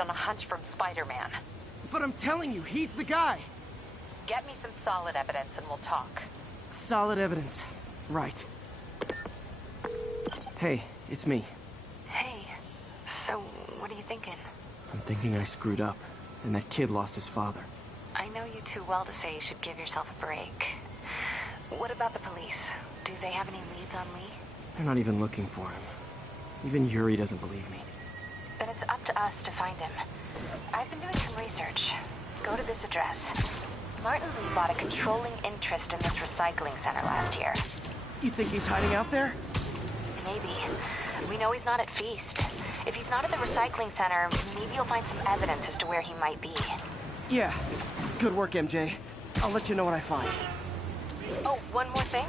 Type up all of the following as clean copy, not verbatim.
based on a hunch from Spider-Man. But I'm telling you, he's the guy! Get me some solid evidence and we'll talk. Solid evidence. Right. Hey, it's me. Hey, so what are you thinking? I'm thinking I screwed up, and that kid lost his father. I know you too well to say you should give yourself a break. What about the police? Do they have any leads on Lee? They're not even looking for him. Even Yuri doesn't believe me. Then it's up to us to find him. I've been doing some research. Go to this address. Martin Lee bought a controlling interest in this recycling center last year. You think he's hiding out there? Maybe. We know he's not at Feast. If he's not at the recycling center, maybe you'll find some evidence as to where he might be. Yeah. Good work, MJ. I'll let you know what I find. Oh, one more thing.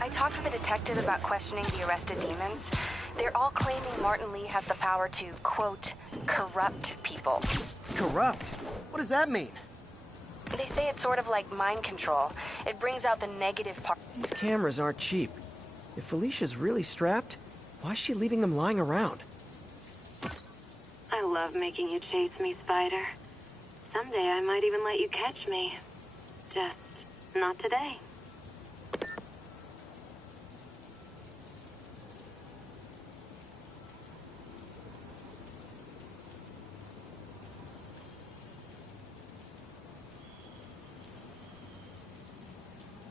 I talked with a detective about questioning the arrested demons. They're all claiming Martin Lee has the power to, quote, corrupt people. Corrupt? What does that mean? They say it's sort of like mind control. It brings out the negative part. These cameras aren't cheap. If Felicia's really strapped, why is she leaving them lying around? I love making you chase me, Spider. Someday I might even let you catch me. Just not today.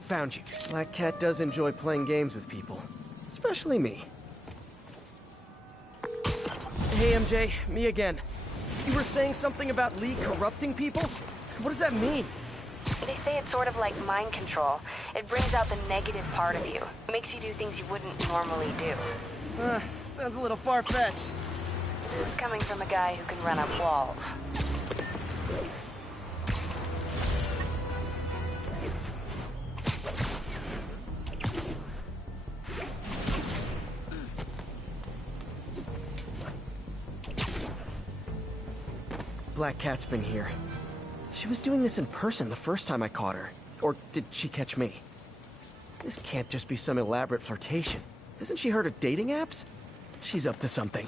Found you. Black Cat does enjoy playing games with people. Especially me. Hey, MJ. Me again. You were saying something about Lee corrupting people? What does that mean? They say it's sort of like mind control. It brings out the negative part of you. Makes you do things you wouldn't normally do. Sounds a little far-fetched. This is coming from a guy who can run up walls. Black Cat's been here. She was doing this in person the first time I caught her. Or did she catch me? This can't just be some elaborate flirtation. Hasn't she heard of dating apps? She's up to something.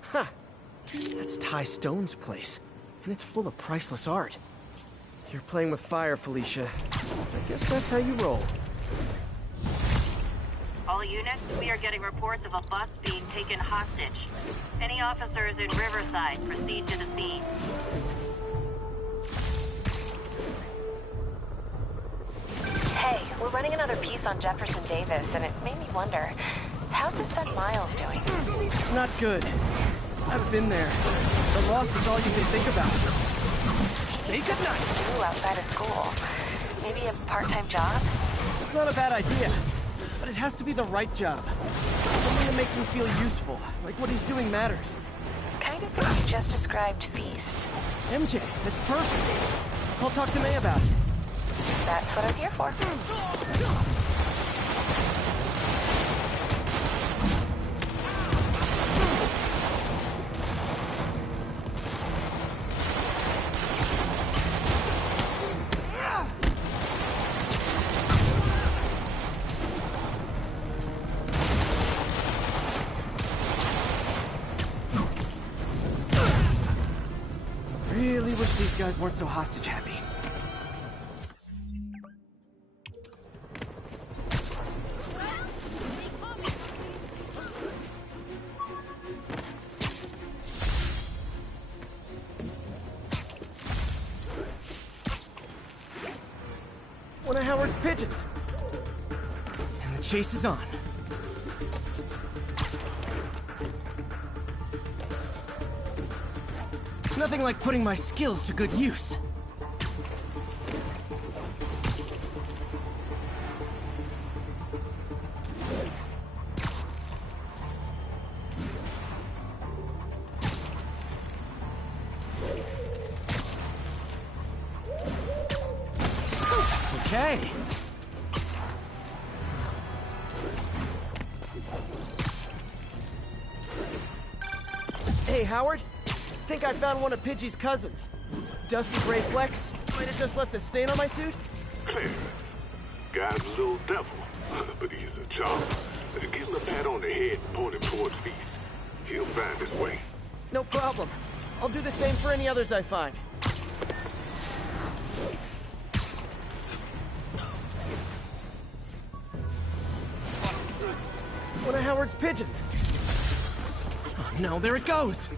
Huh. That's Ty Stone's place. And it's full of priceless art. If you're playing with fire, Felicia, I guess that's how you roll. All units, we are getting reports of a bus being taken hostage. Any officers in Riverside, proceed to the scene. Hey, we're running another piece on Jefferson Davis, and it made me wonder, how's his son Miles doing? Not good. I've been there. The loss is all you can think about. Say goodnight. Do outside of school? Maybe a part-time job? It's not a bad idea. But it has to be the right job. Something that makes him feel useful. Like what he's doing matters. Kind of think you just described Feast. MJ, that's perfect. I'll talk to May about it. That's what I'm here for. Really wish these guys weren't so hostage happy. One of Howard's pigeons. And the chase is on. Nothing like putting my skills to good use. Okay. Hey, Howard. I think I found one of Pidgey's cousins. Dusty Gray Flex. Might have just left a stain on my suit. Clear. Guy's a little devil, but he's a charmer. Give him a pat on the head and point him towards Feast. He'll find his way. No problem. I'll do the same for any others I find. One of Howard's pigeons. Oh no, there it goes!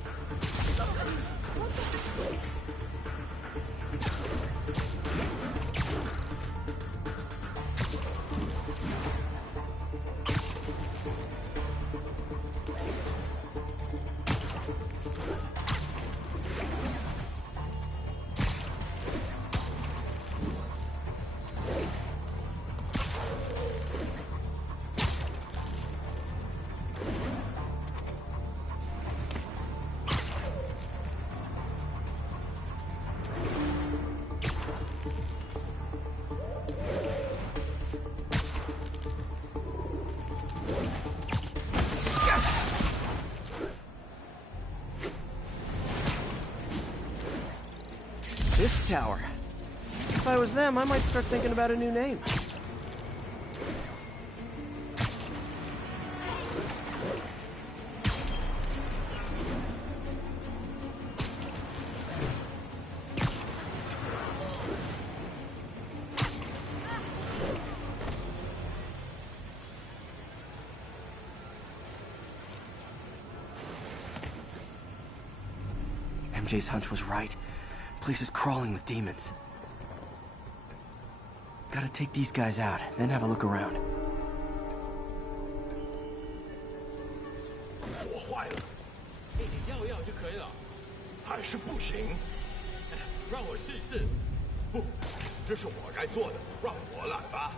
This tower. If I was them, I might start thinking about a new name. MJ's hunch was right. Place is crawling with demons. Gotta take these guys out, then have a look around. 火坏了，给点药药就可以了。还是不行。让我试试。不，这是我该做的，让我来吧。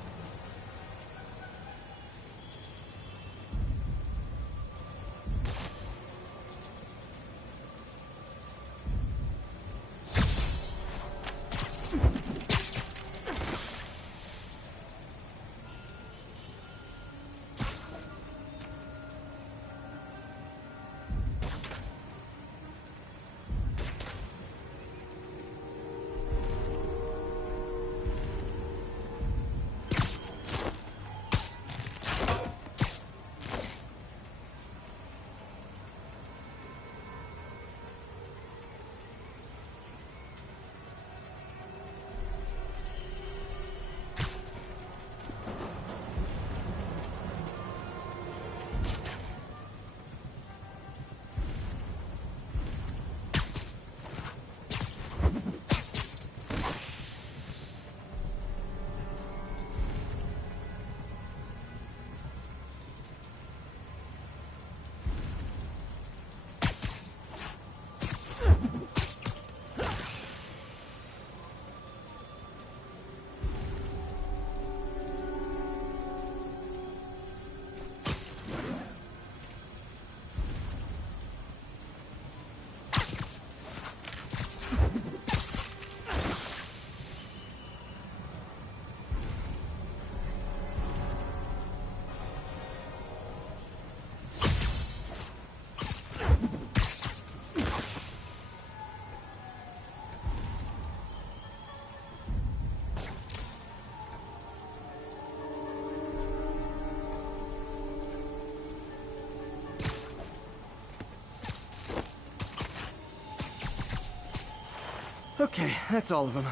Okay, that's all of them.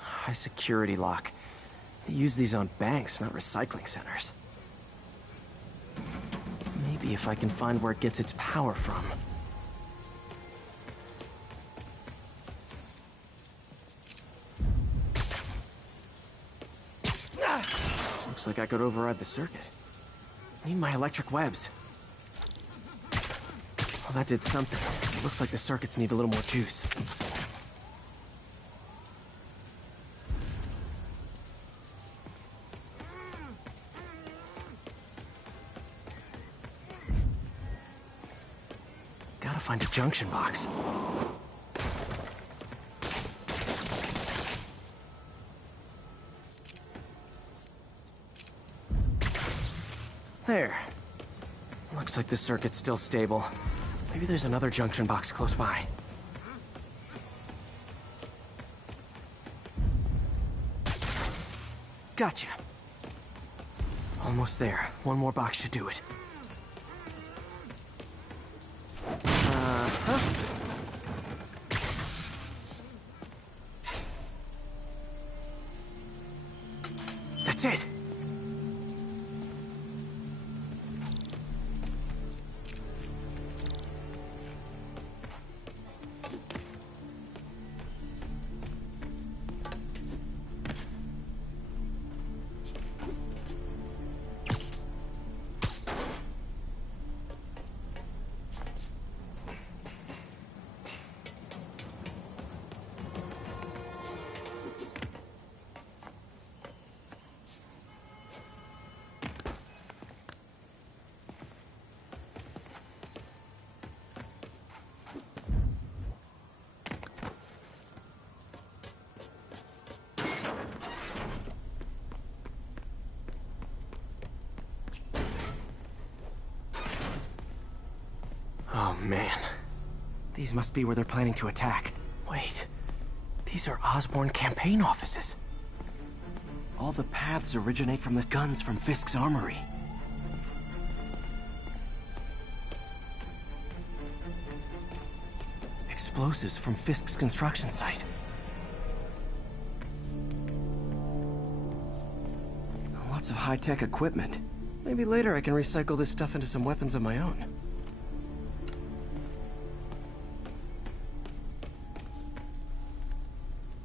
High security lock. They use these on banks, not recycling centers. Maybe if I can find where it gets its power from. Looks like I could override the circuit. Need my electric webs. Well, that did something. Looks like the circuits need a little more juice. Gotta find a junction box. There. Looks like the circuit's still stable. Maybe there's another junction box close by. Gotcha. Almost there. One more box should do it. Uh-huh. That's it. Oh, man. These must be where they're planning to attack. Wait. These are Osborn campaign offices. All the paths originate from the guns from Fisk's armory. Explosives from Fisk's construction site. Lots of high-tech equipment. Maybe later I can recycle this stuff into some weapons of my own.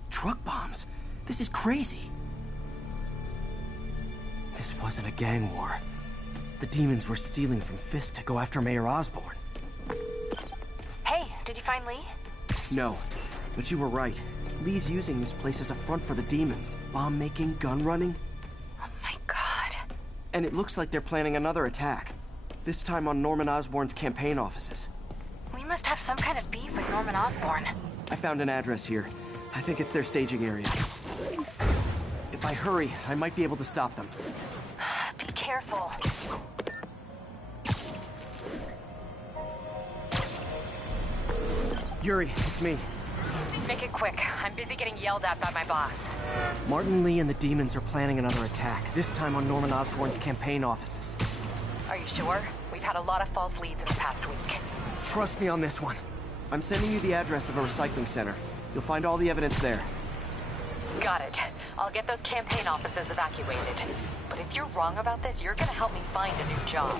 Truck bombs? This is crazy. This wasn't a gang war. The demons were stealing from Fisk to go after Mayor Osborn. Hey, did you find Lee? No, but you were right. Lee's using this place as a front for the demons. Bomb making, gun running. Oh my god. And it looks like they're planning another attack. This time on Norman Osborn's campaign offices. We must have some kind of beef with Norman Osborn. I found an address here. I think it's their staging area. If I hurry, I might be able to stop them. Be careful. Yuri, it's me. Make it quick. I'm busy getting yelled at by my boss. Martin Lee and the demons are planning another attack, this time on Norman Osborn's campaign offices. Are you sure? We've had a lot of false leads in the past week. Trust me on this one. I'm sending you the address of a recycling center. You'll find all the evidence there. Got it. I'll get those campaign offices evacuated. But if you're wrong about this, you're gonna help me find a new job.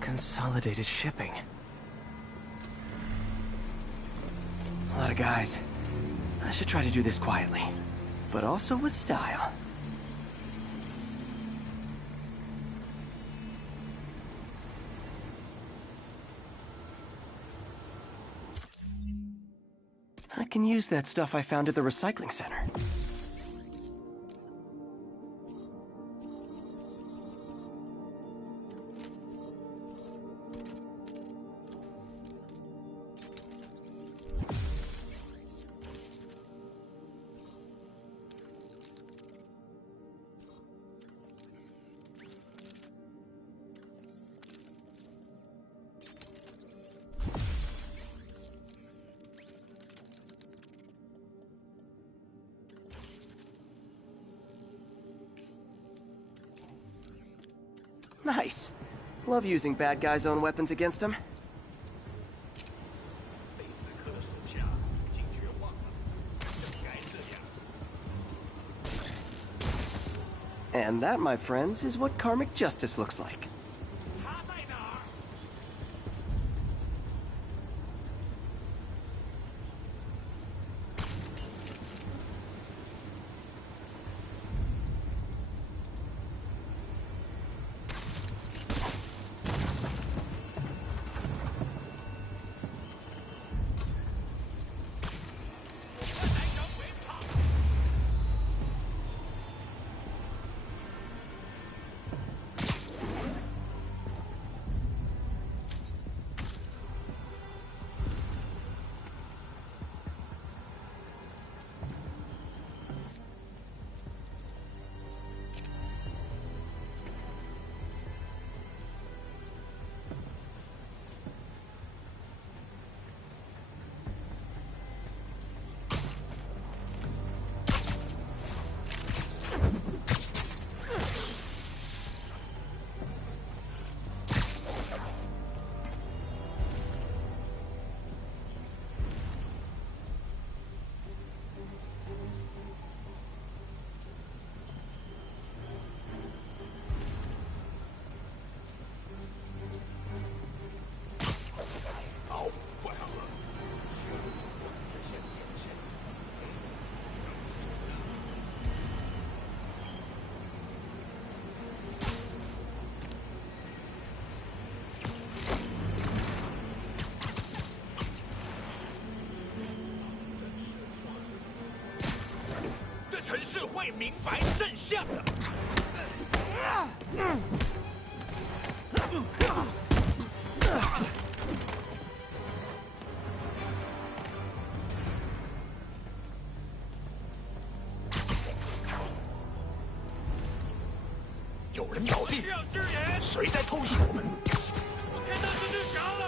Consolidated shipping. A lot of guys. I should try to do this quietly, but also with style. I can use that stuff I found at the recycling center. Nice. Love using bad guys' own weapons against them. 贝斯科的手下警觉忘了，正该 And that, my friends, is what karmic justice looks like. 他在哪儿？ 陈氏会明白真相的。有人倒地，谁在偷袭我们？我看到蜘蛛侠了。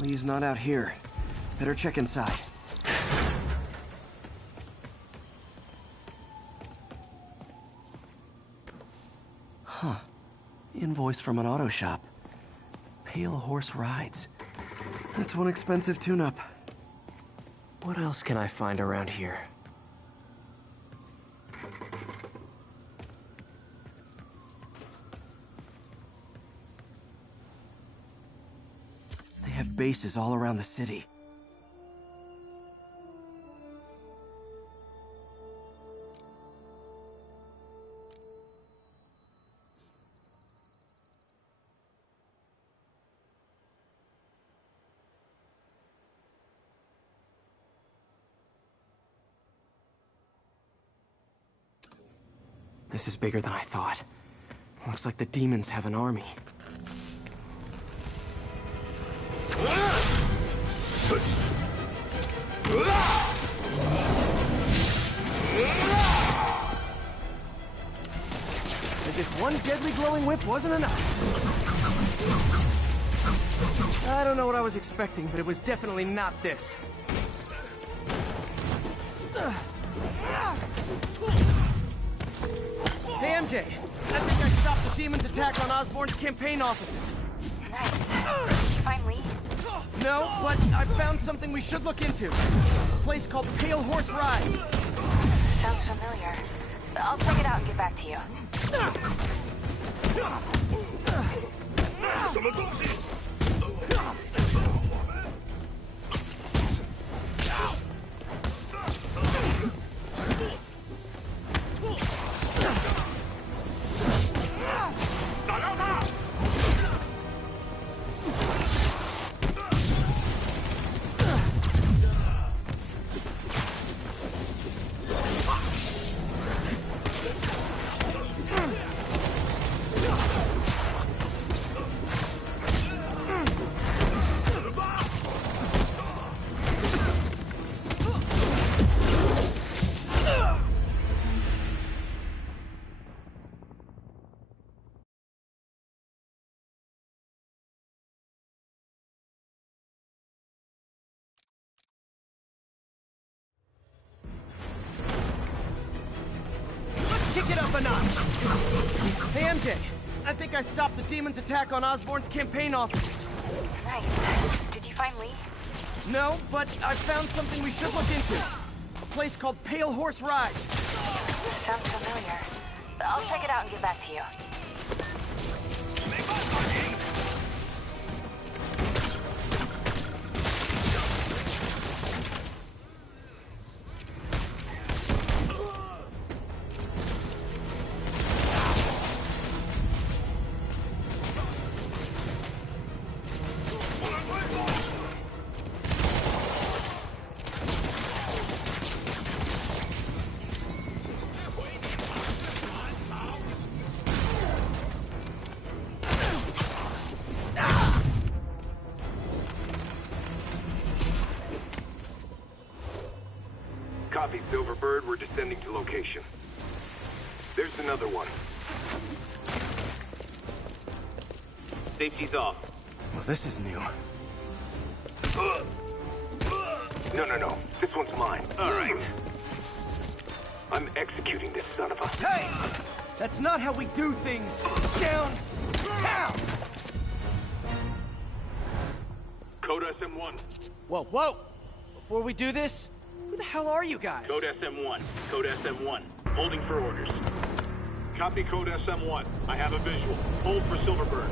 Lee's not out here. Better check inside. Huh. Invoice from an auto shop. Pale Horse Rides. That's one expensive tune-up. What else can I find around here? They have bases all around the city. This is bigger than I thought. Looks like the demons have an army. As if one deadly glowing whip wasn't enough. I don't know what I was expecting, but it was definitely not this. Hey, MJ. I think I stopped the demon's attack on Osborn's campaign offices. Nice. Did you find Lee? No, but I found something we should look into. A place called Pale Horse Rides. Sounds familiar. I'll check it out and get back to you. 什么东西？ Ugh! kick it up a notch. Hey, MJ. I think I stopped the demon's attack on Osborn's campaign office. Nice. Did you find Lee? No, but I found something we should look into. A place called Pale Horse Ride. Sounds familiar. I'll check it out and get back to you. Copy, Silverbird. We're descending to location. There's another one. Safety's off. Well, this is new. No. This one's mine. All right. I'm executing this son of a... Hey! That's not how we do things. Down! Down! Code SM1. Whoa! Before we do this, who the hell are you guys? Code SM1. Code SM1. Holding for orders. Copy Code SM1. I have a visual. Hold for Silverbird.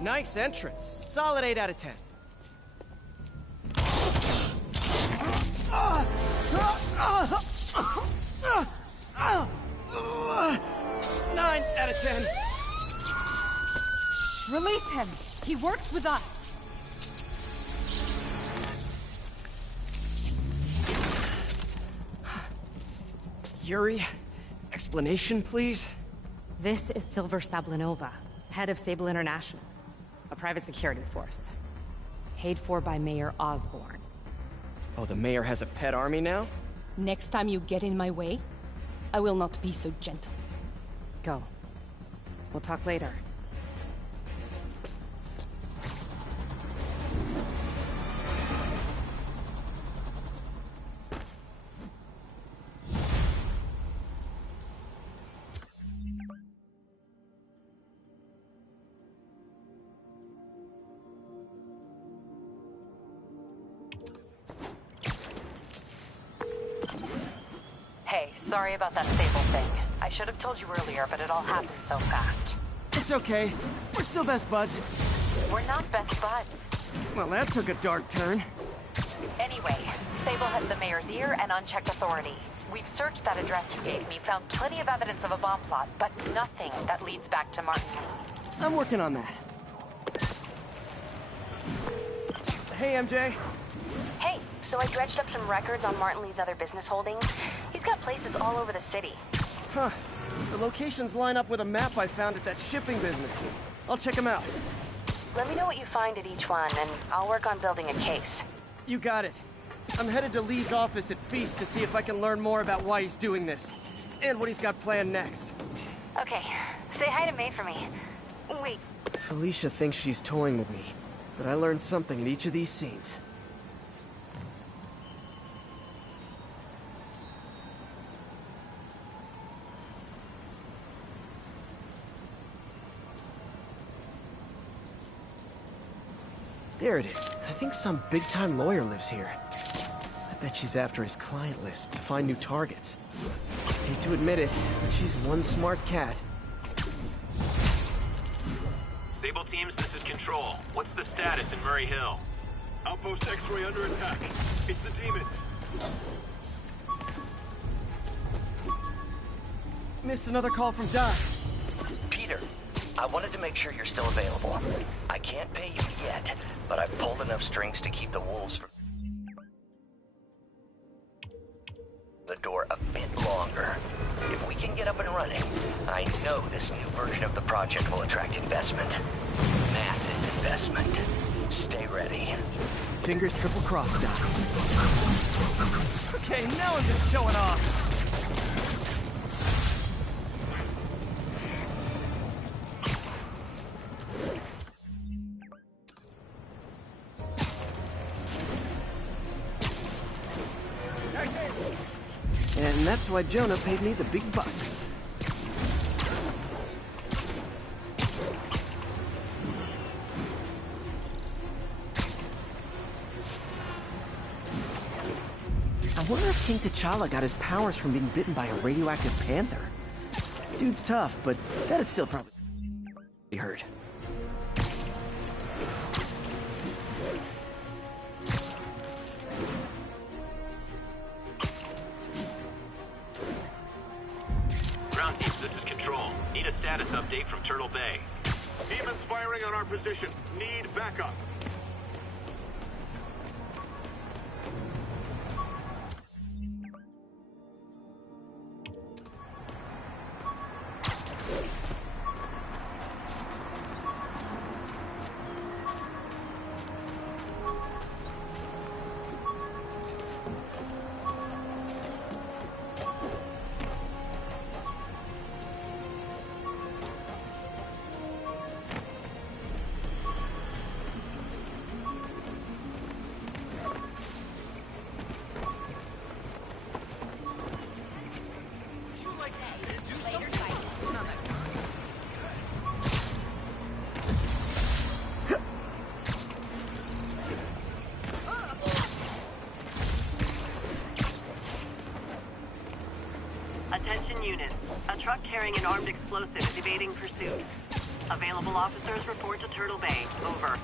Nice entrance. Solid 8 out of 10. 9 out of 10. Release him. He works with us. Yuri, explanation, please? This is Silver Sablinova, head of Sable International, a private security force. Paid for by Mayor Osborn. Oh, the mayor has a pet army now? Next time you get in my way, I will not be so gentle. Go. We'll talk later. Hey, sorry about that Sable thing. I should have told you earlier, but it all happened so fast. It's okay. We're still best buds. We're not best buds. Well, that took a dark turn. Anyway, Sable has the mayor's ear and unchecked authority. We've searched that address you gave me, found plenty of evidence of a bomb plot, but nothing that leads back to Martin Lee. I'm working on that. Hey, MJ. Hey, so I dredged up some records on Martin Lee's other business holdings. He's got places all over the city. Huh. The locations line up with a map I found at that shipping business. I'll check them out. Let me know what you find at each one, and I'll work on building a case. You got it. I'm headed to Lee's office at Feast to see if I can learn more about why he's doing this. And what he's got planned next. Okay, say hi to May for me. Wait, Felicia thinks she's toying with me, but I learned something in each of these scenes. There it is. I think some big-time lawyer lives here. I bet she's after his client list to find new targets. Hate to admit it, but she's one smart cat. Sable teams, this is Control. What's the status in Murray Hill? Outpost X-ray under attack. It's the demon. Missed another call from Doc. Peter, I wanted to make sure you're still available. I can't pay you yet, but I've pulled enough strings to keep the wolves from the door a bit longer. If we can get up and running, I know this new version of the project will attract investment. Massive investment. Stay ready. fingers triple-crossed Doc. Okay, now I'm just showing off. And that's why Jonah paid me the big bucks. I wonder if King T'Challa got his powers from being bitten by a radioactive panther. Dude's tough, but that'd still probably hurt. Ground Team, this is Control. Need a status update from Turtle Bay. Demons firing on our position. Need backup. Attention units. A truck carrying an armed explosive is evading pursuit. Available officers report to Turtle Bay. Over.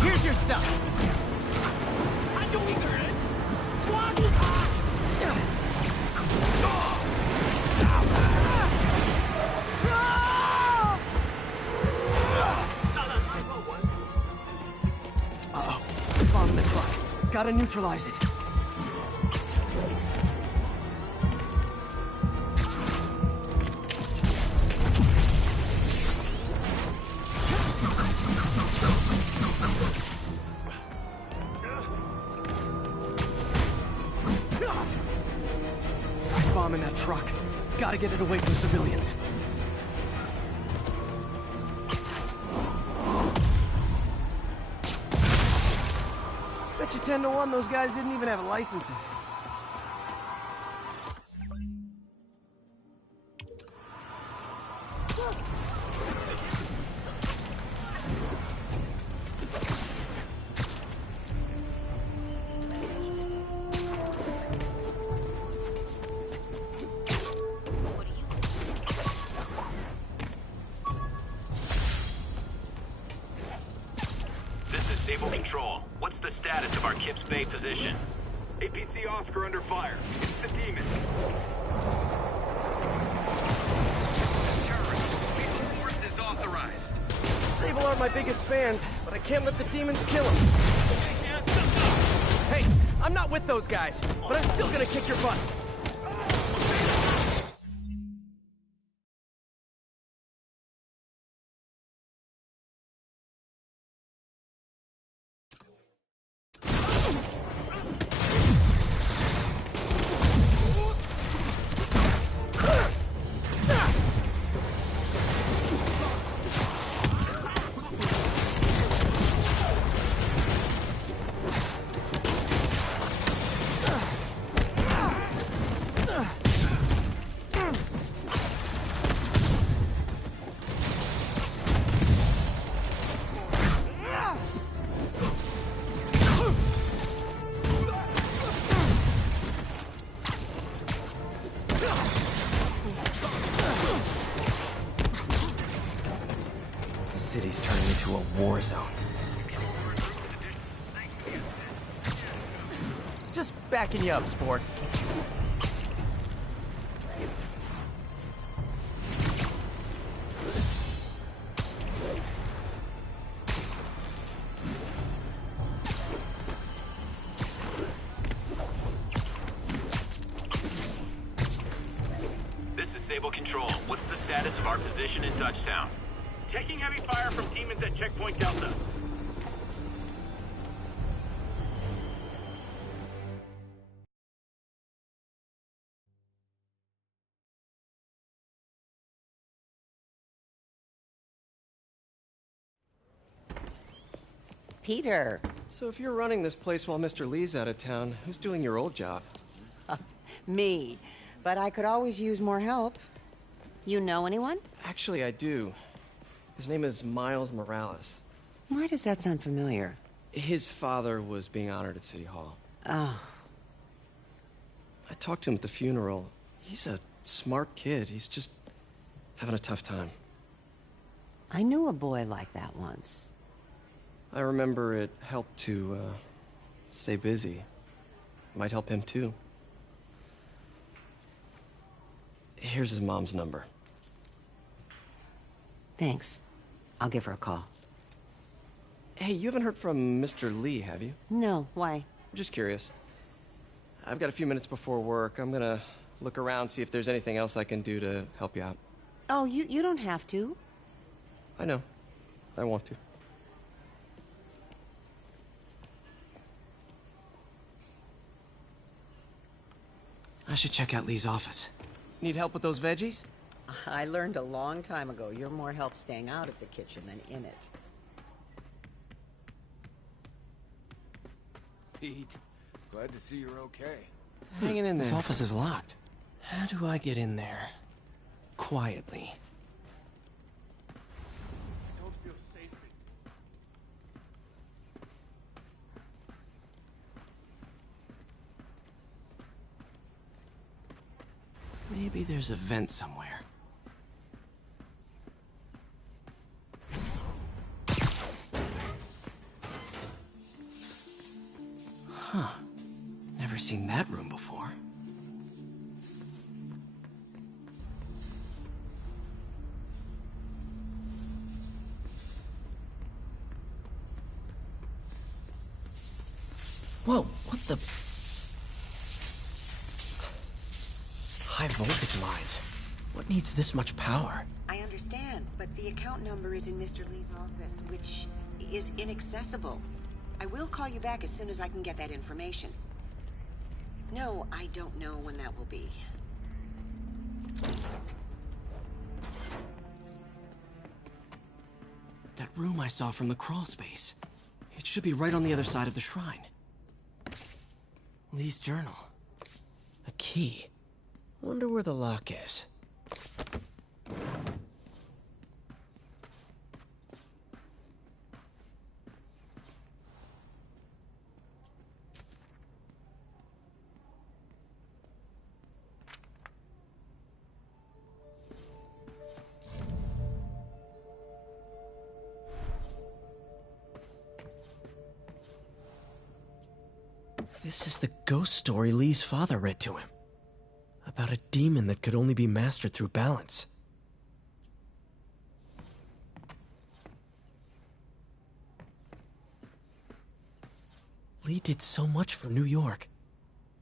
Here's your stuff. Uh-oh. Bomb in the truck. Gotta neutralize it. Bomb in that truck. Gotta get it away from civilians. Bet you 10 to 1 those guys didn't even have licenses. Stable Control. What's the status of our Kips Bay position? APC Oscar under fire. It's the demon. Terrorist. Lethal force is authorized. Sable aren't my biggest fans, but I can't let the demons kill them. Hey, I'm not with those guys, but I'm still gonna kick your butts. Just backing you up, sport. This is Sable Control. What's the status of our position in Touchtown? Taking heavy fire from demons at Checkpoint Delta. Peter. So if you're running this place while Mr. Lee's out of town, who's doing your old job? Me. But I could always use more help. You know anyone? Actually, I do. His name is Miles Morales. Why does that sound familiar? His father was being honored at City Hall. Oh. I talked to him at the funeral. He's a smart kid. He's just having a tough time. I knew a boy like that once. I remember it helped to, stay busy. Might help him, too. Here's his mom's number. Thanks. I'll give her a call. Hey, you haven't heard from Mr. Lee, have you? No, why? I'm just curious. I've got a few minutes before work. I'm gonna look around, see if there's anything else I can do to help you out. Oh, you don't have to. I know. I want to. I should check out Lee's office. Need help with those veggies? I learned a long time ago you're more help staying out of the kitchen than in it. Pete, glad to see you're okay. Hanging in there. This office is locked. How do I get in there? Quietly. I don't feel safe. Maybe there's a vent somewhere. Huh. Never seen that room before. Whoa, what the... High voltage lines. What needs this much power? I understand, but the account number is in Mr. Lee's office, which is inaccessible. I will call you back as soon as I can get that information. No, I don't know when that will be. That room I saw from the crawl space. It should be right on the other side of the shrine. Lee's journal. A key. Wonder where the lock is. This is the ghost story Lee's father read to him. About a demon that could only be mastered through balance. Lee did so much for New York.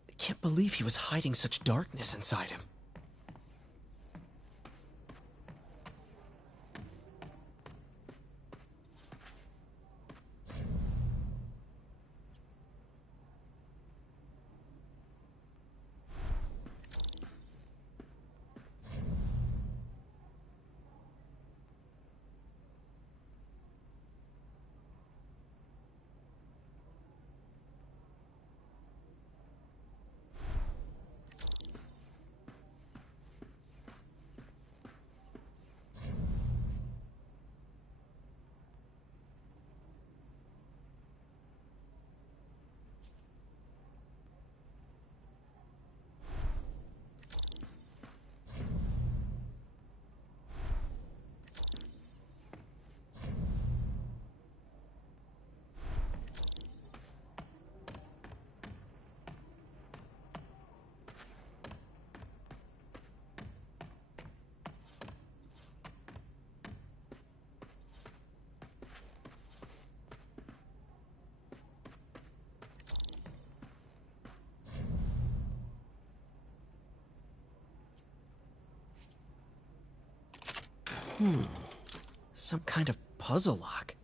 I can't believe he was hiding such darkness inside him. Some kind of puzzle lock.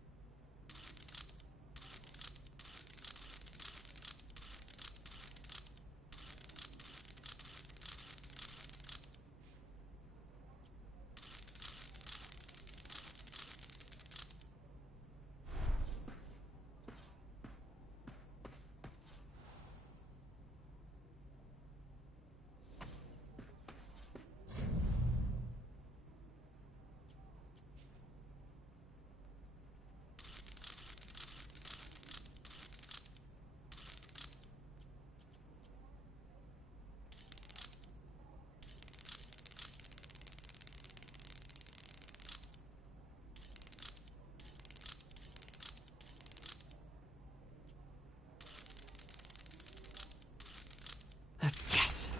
Yes!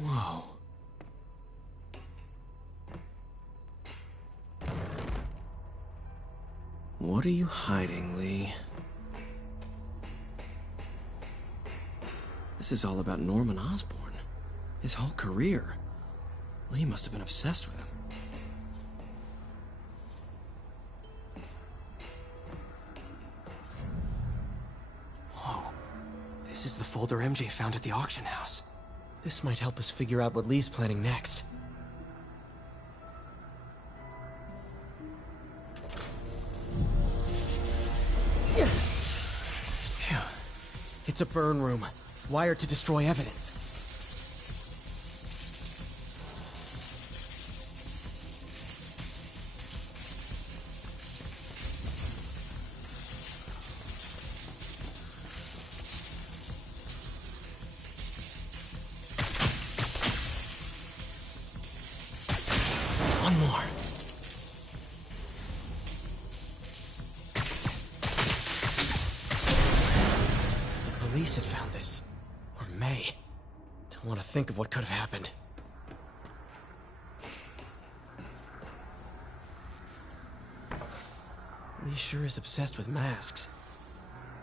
Whoa. What are you hiding, Lee? This is all about Norman Osborn. His whole career. Lee must have been obsessed with him. This is the folder MJ found at the auction house. This might help us figure out what Lee's planning next. Phew. It's a burn room, wired to destroy evidence. One more. The police had found this. Or May. Don't want to think of what could have happened. Lee sure is obsessed with masks.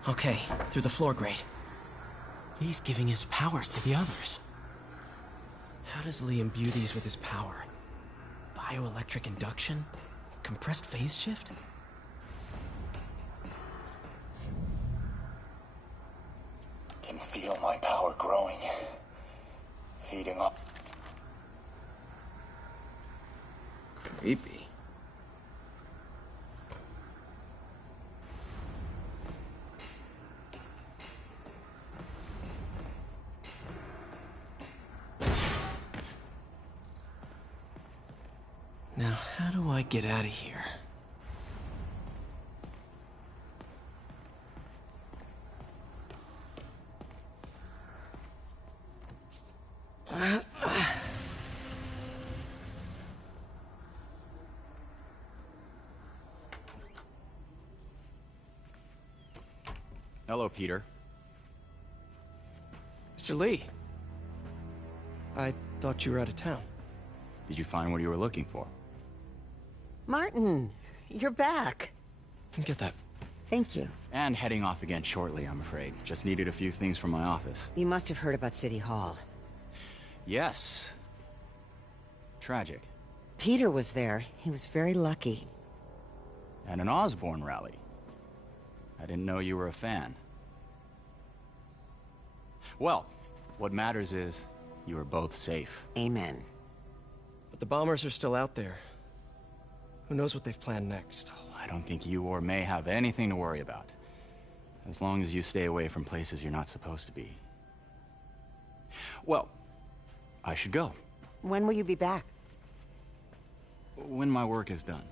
Okay, through the floor grate. Lee's giving his powers to the others. How does Lee imbue these with his power? Bioelectric induction? Compressed phase shift? Can feel my power growing. Feeding up. Creepy. Now, how do I get out of here? Hello, Peter. Mr. Lee. I thought you were out of town. Did you find what you were looking for? Martin, you're back. Get that. Thank you. And heading off again shortly, I'm afraid. Just needed a few things from my office. You must have heard about City Hall. Yes. Tragic. Peter was there. He was very lucky. And an Osborn rally. I didn't know you were a fan. Well, what matters is you are both safe. Amen. But the bombers are still out there. Who knows what they've planned next? I don't think you or May have anything to worry about. As long as you stay away from places you're not supposed to be. Well, I should go. When will you be back? When my work is done.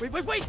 Wait, wait!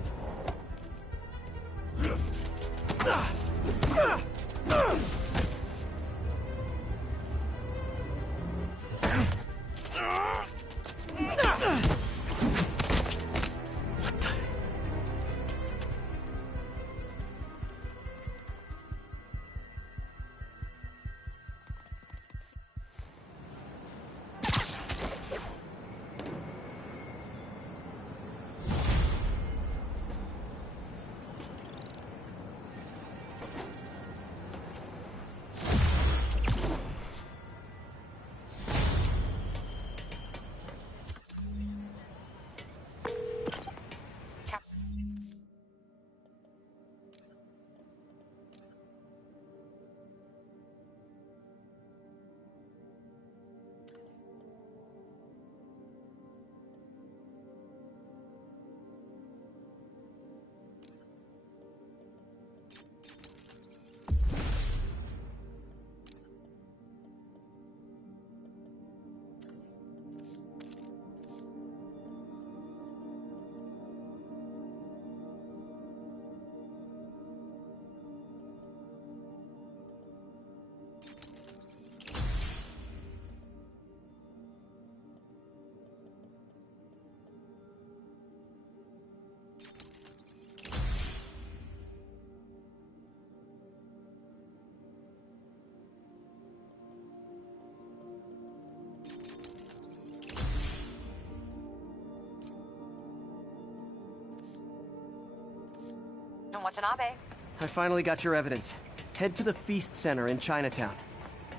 Captain Watanabe. I finally got your evidence. Head to the Feast Center in Chinatown.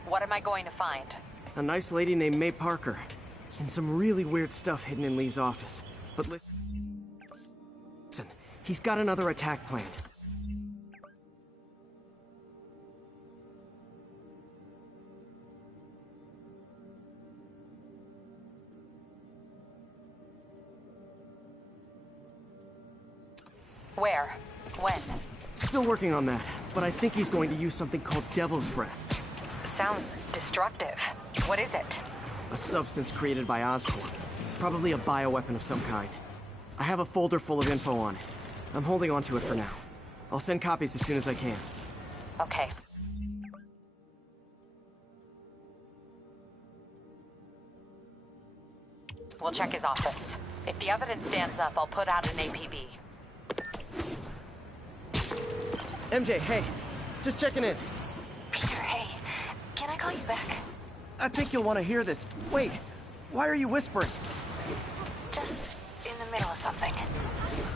What am I going to find? A nice lady named May Parker. And some really weird stuff hidden in Lee's office. But listen, he's got another attack planned. Where? When? Still working on that, but I think he's going to use something called Devil's Breath. Sounds destructive. What is it? A substance created by Osborn. Probably a bioweapon of some kind. I have a folder full of info on it. I'm holding on to it for now. I'll send copies as soon as I can. Okay. We'll check his office. If the evidence stands up, I'll put out an APB. MJ, hey. Just checking in. Peter, hey. Can I call you back? I think you'll want to hear this. Wait. Why are you whispering? Just in the middle of something.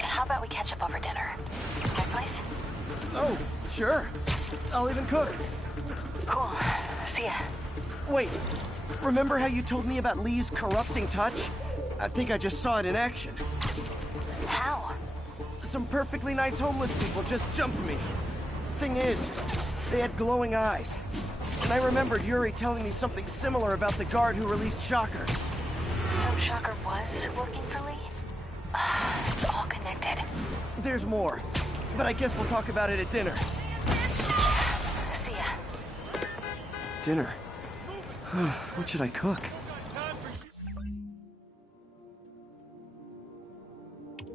How about we catch up over dinner? My place? Oh, sure. I'll even cook. Cool. See ya. Wait. Remember how you told me about Lee's corrupting touch? I think I just saw it in action. How? Some perfectly nice homeless people just jumped me. Thing is, they had glowing eyes. And I remembered Yuri telling me something similar about the guard who released Shocker. So Shocker was working for Lee? It's all connected. There's more. But I guess we'll talk about it at dinner. See ya. Dinner? What should I cook?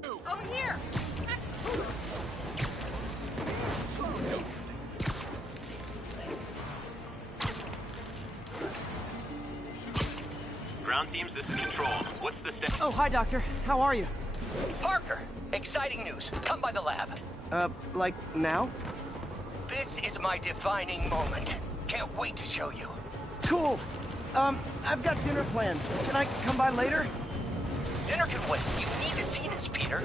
Over here! Ground teams, this is Control. What's the status? Oh, hi, Doctor. How are you? Parker, exciting news. Come by the lab. Like now? This is my defining moment. Can't wait to show you. Cool. I've got dinner plans. Can I come by later? Dinner can wait. You need to see this, Peter.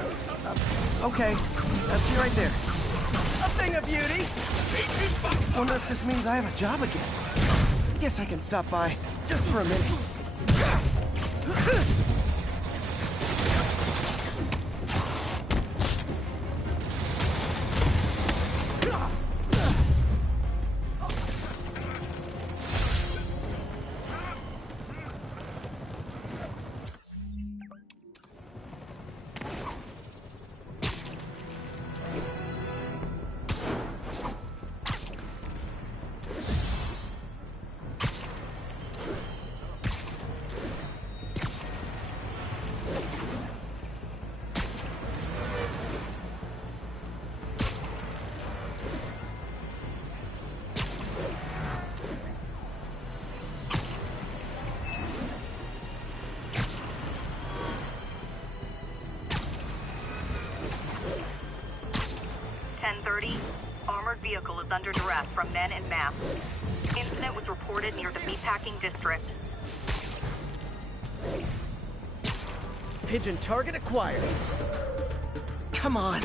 Okay. I'll be right there. A thing of beauty. Wonder if this means I have a job again. Guess I can stop by, just for a minute. Armored vehicle is under duress from men en masse. Incident was reported near the meatpacking district. Pigeon target acquired. Come on.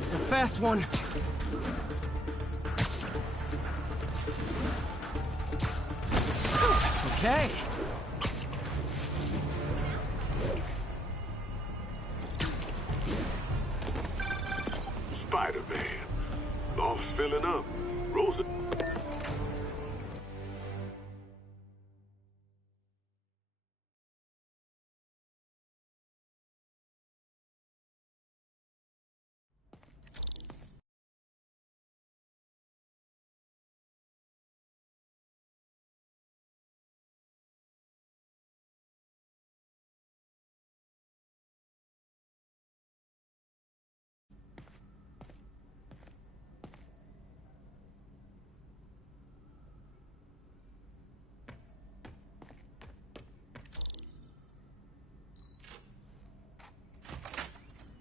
It's a fast one. Okay. Spider-Man. Loft's filling up. Rosa.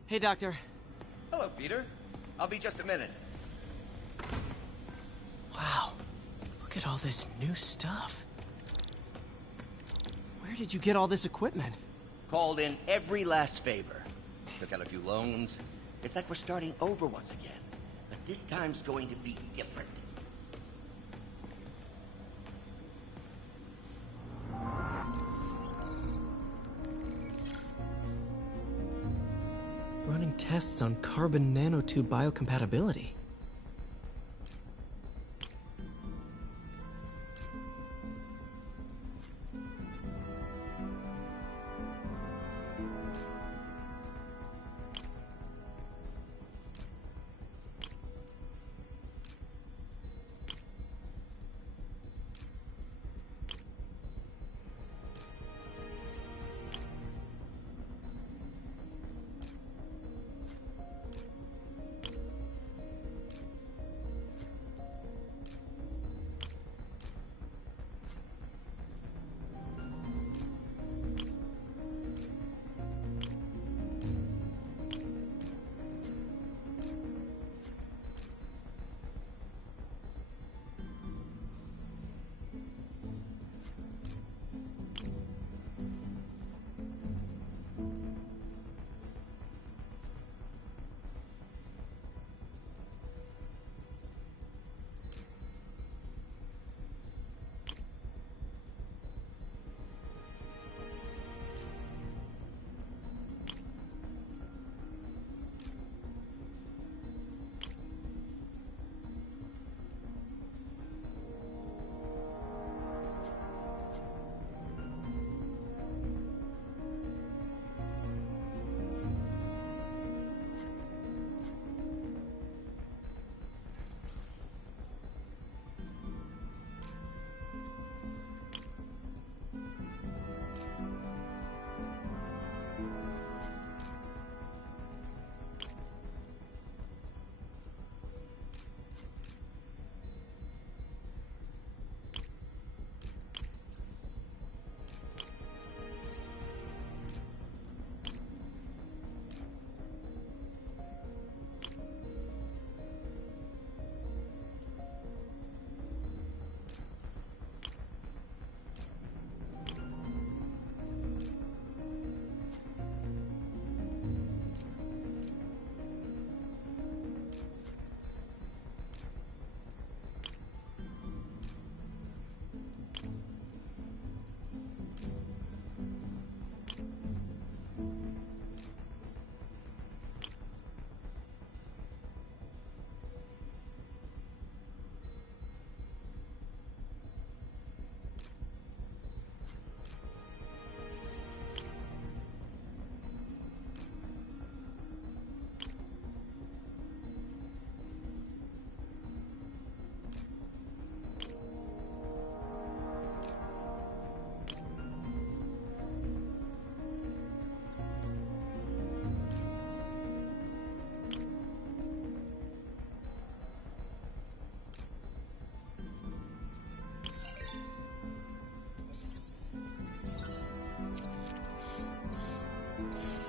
Hey, Doctor. Hello, Peter. I'll be just a minute. Wow. Look at all this new stuff. Where did you get all this equipment? Called in every last favor. Took out a few loans. It's like we're starting over once again. This time's going to be different. Running tests on carbon nanotube biocompatibility.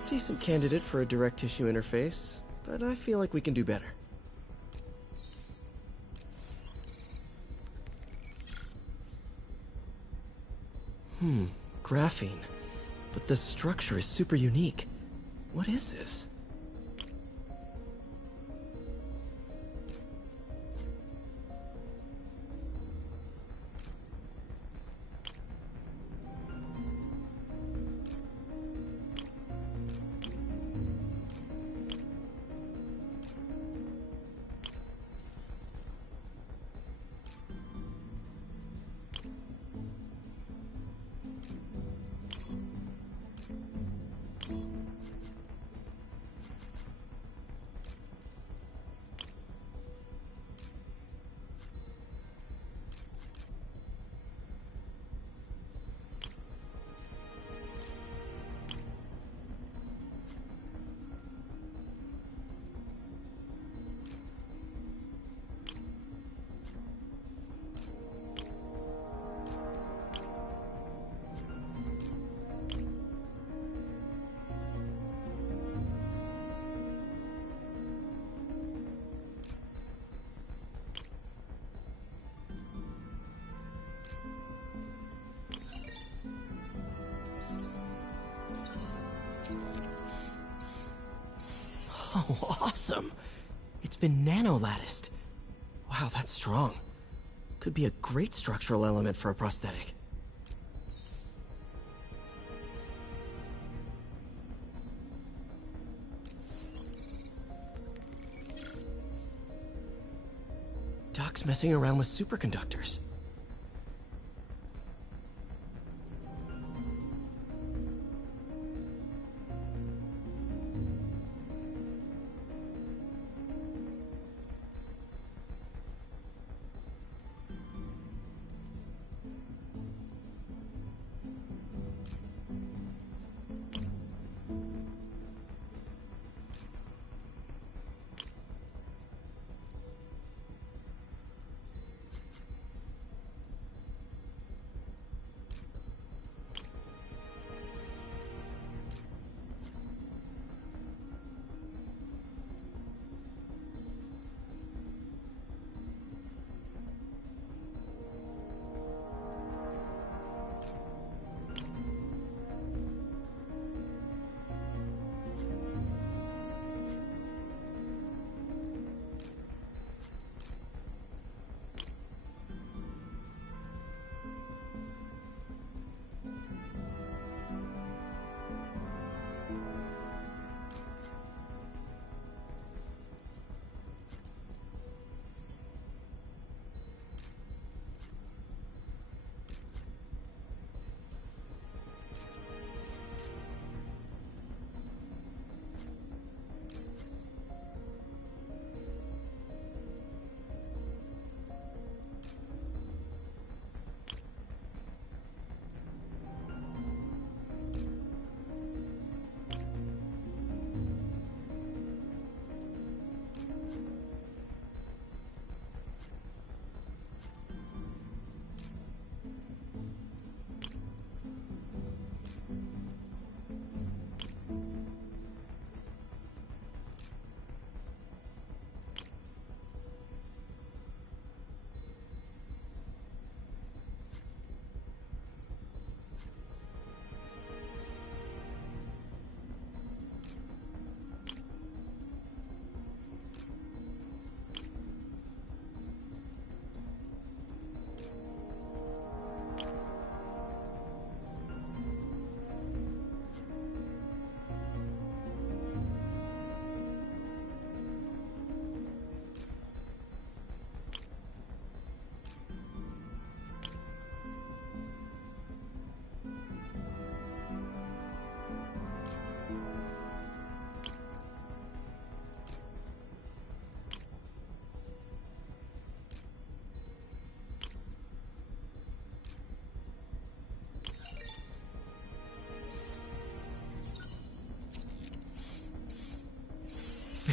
Decent candidate for a direct tissue interface, but I feel like we can do better. Graphene. But the structure is super unique. What is this? Oh, awesome! It's been nano-latticed. Wow, that's strong. Could be a great structural element for a prosthetic. Doc's messing around with superconductors.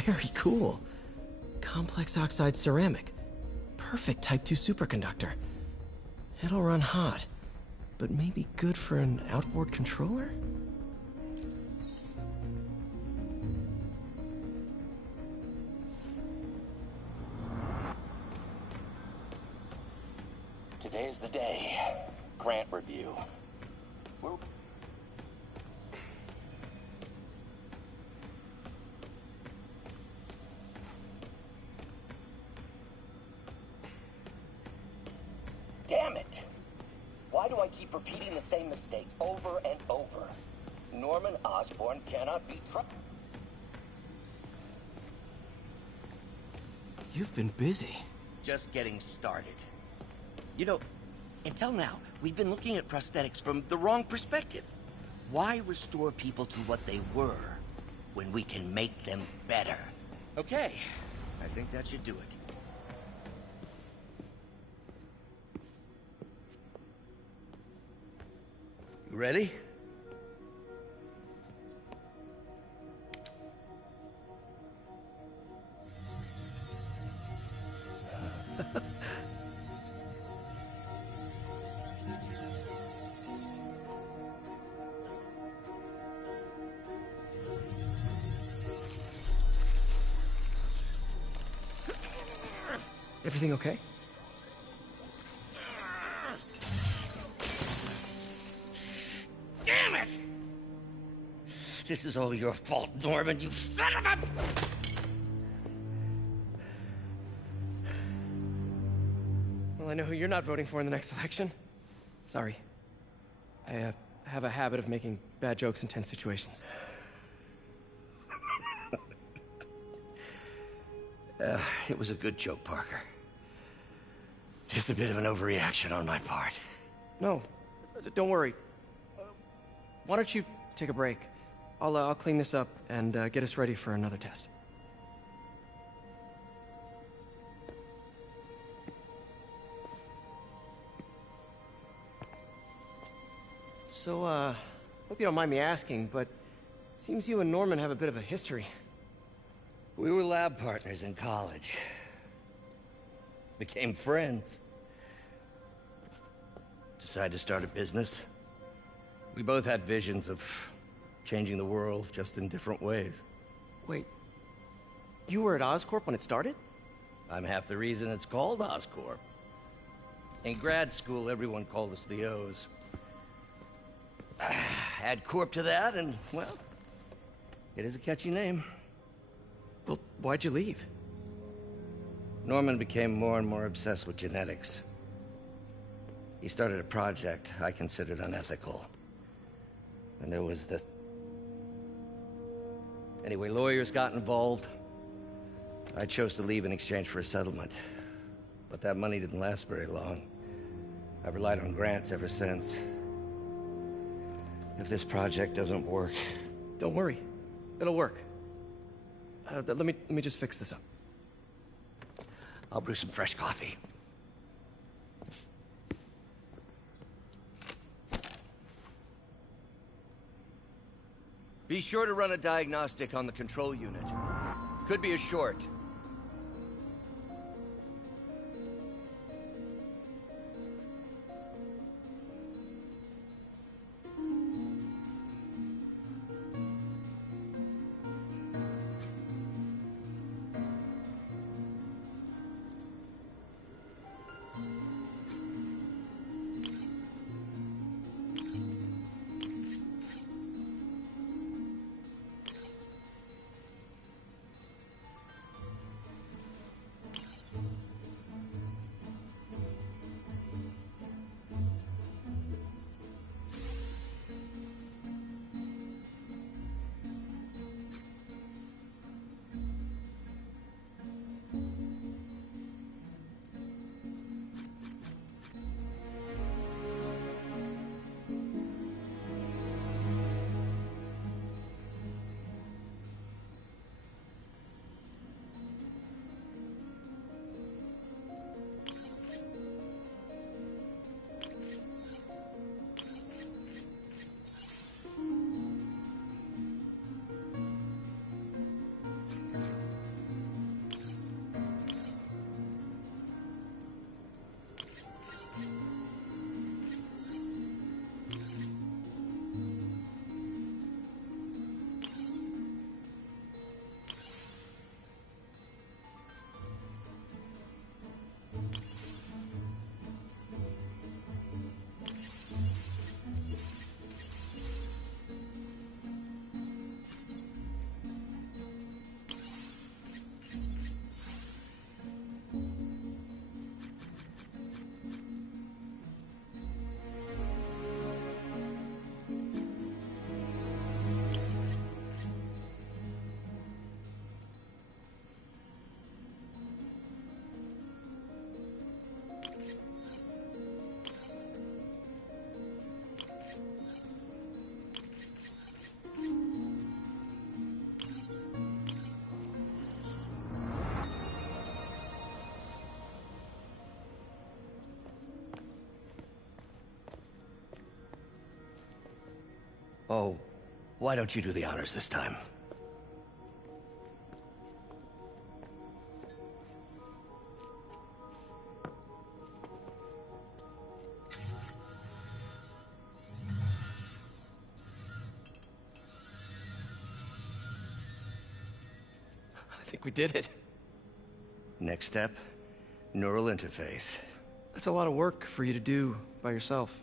Very cool. Complex oxide ceramic. Perfect Type 2 superconductor. It'll run hot, but maybe good for an outboard controller? Today's the day. Grant review. Damn it! Why do I keep repeating the same mistake over and over? Norman Osborn cannot be trusted. You've been busy. Just getting started. You know, until now, we've been looking at prosthetics from the wrong perspective. Why restore people to what they were when we can make them better? Okay, I think that should do it. You ready? Everything okay? Damn it! This is all your fault, Norman, you son of a... I know who you're not voting for in the next election. Sorry. I have a habit of making bad jokes in tense situations. It was a good joke, Parker. Just a bit of an overreaction on my part. No, don't worry. Why don't you take a break? I'll clean this up and get us ready for another test. So, hope you don't mind me asking, but it seems you and Norman have a bit of a history. We were lab partners in college. Became friends. Decided to start a business. We both had visions of changing the world, just in different ways. Wait, you were at Oscorp when it started? I'm half the reason it's called Oscorp. In grad school, everyone called us the O's. Add Corp to that, and, well, it is a catchy name. Well, why'd you leave? Norman became more and more obsessed with genetics. He started a project I considered unethical. And there was this... Anyway, lawyers got involved. I chose to leave in exchange for a settlement. But that money didn't last very long. I've relied on grants ever since. If this project doesn't work... Don't worry. It'll work. Let me just fix this up. I'll brew some fresh coffee. Be sure to run a diagnostic on the control unit. Could be a short. Oh, why don't you do the honors this time? I think we did it. Next step, neural interface. That's a lot of work for you to do by yourself.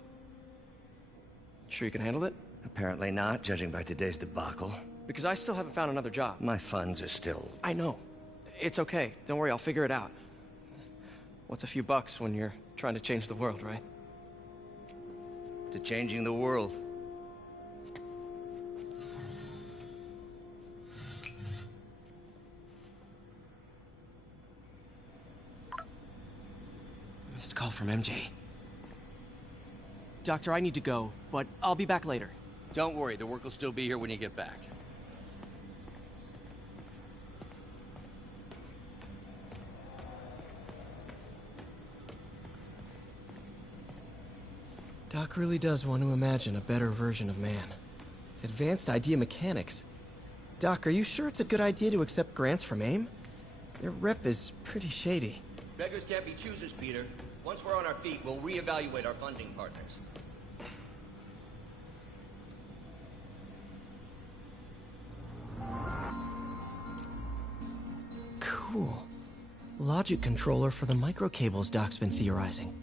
Sure you can handle it? Apparently not, judging by today's debacle. Because I still haven't found another job. My funds are still... I know. It's okay. Don't worry, I'll figure it out. What's a few bucks when you're Trying to change the world, right? To changing the world. Missed call from MJ. Doctor, I need to go, but I'll be back later. Don't worry, the work will still be here when you get back. Doc really does want to imagine a better version of man. Advanced idea mechanics. Doc, are you sure it's a good idea to accept grants from AIM? Their rep is pretty shady. Beggars can't be choosers, Peter. Once we're on our feet, we'll reevaluate our funding partners. Cool. Logic controller for the microcables Doc's been theorizing.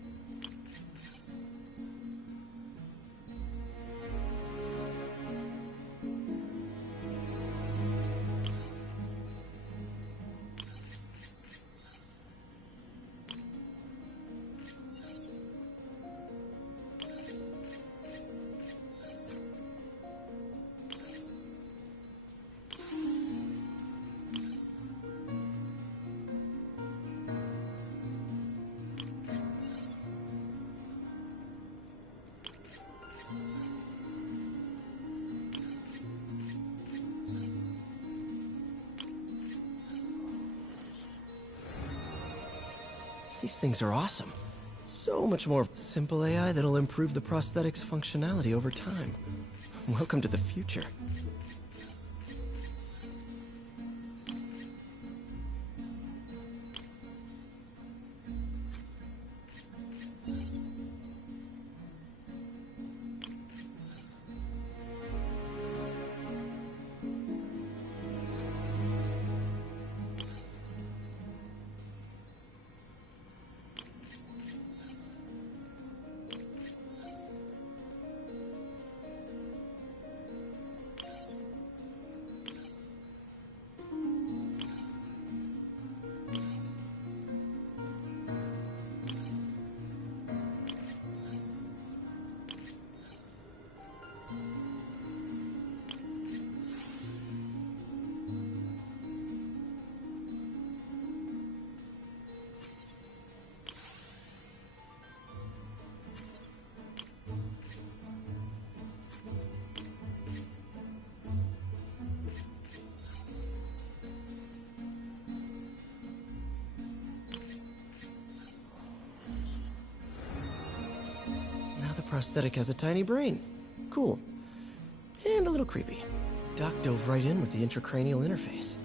These things are awesome. So much more simple AI that'll improve the prosthetics' functionality over time. Welcome to the future. Prosthetic has a tiny brain. Cool. And a little creepy. Doc dove right in with the intracranial interface.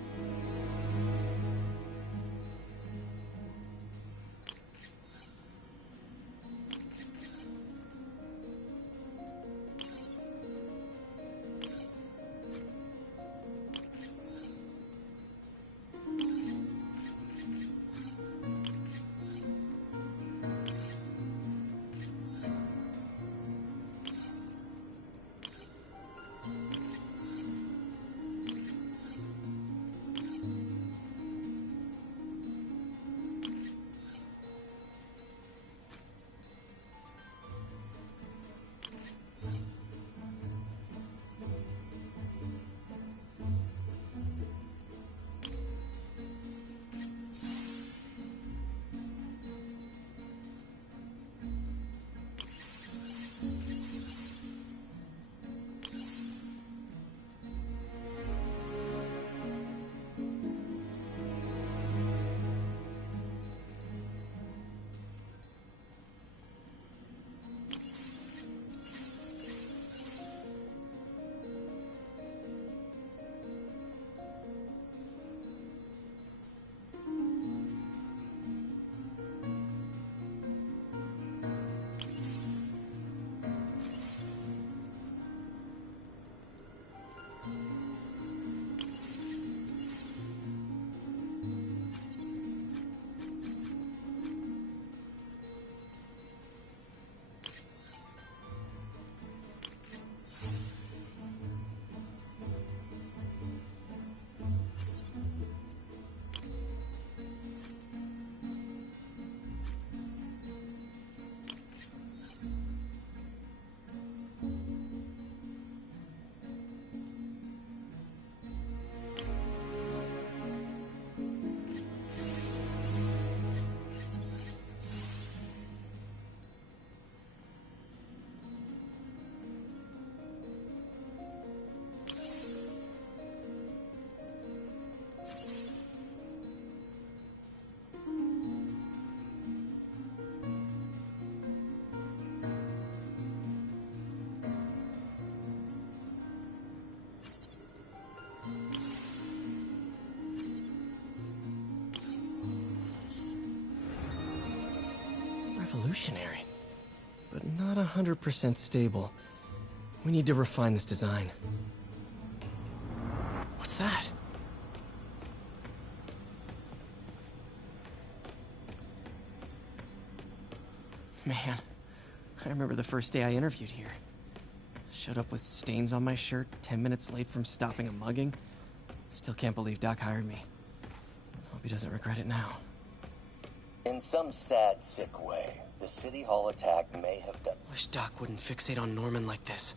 revolutionary, but not 100% stable. We need to refine this design. What's that? Man, I remember the first day I interviewed here. Showed up with stains on my shirt, 10 minutes late from stopping a mugging. Still can't believe Doc hired me. Hope he doesn't regret it now. In some sad, sick way, the City Hall attack may have done... Wish Doc wouldn't fixate on Norman like this.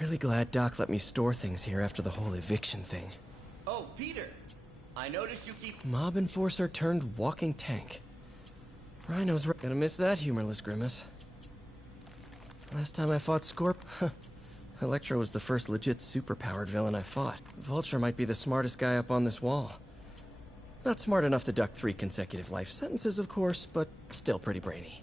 Really glad Doc let me store things here after the whole eviction thing. Oh, Peter! I noticed you keep... Mob enforcer turned walking tank. Rhino's gonna miss that humorless grimace. Last time I fought Scorp, Electro was the first legit superpowered villain I fought. Vulture might be the smartest guy up on this wall. Not smart enough to duck 3 consecutive life sentences, of course, but still pretty brainy.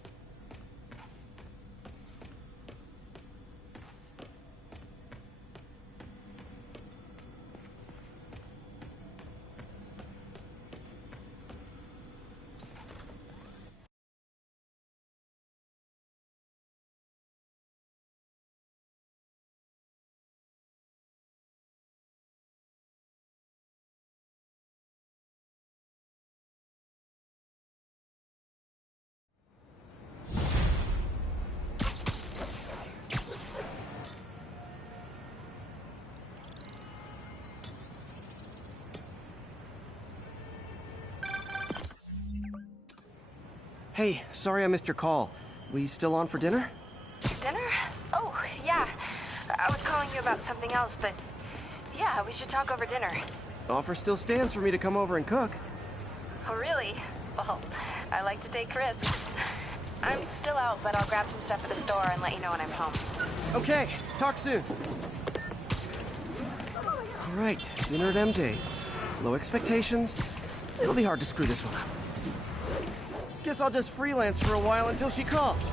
Hey, sorry I missed your call. We still on for dinner? Dinner? Oh, yeah. I was calling you about something else, but yeah, we should talk over dinner. Offer still stands for me to come over and cook. Oh, really? Well, I like to take risks. I'm still out, but I'll grab some stuff at the store and let you know when I'm home. Okay, talk soon. All right, dinner at MJ's. Low expectations. It'll be hard to screw this one up. Guess I'll just freelance for a while until she calls.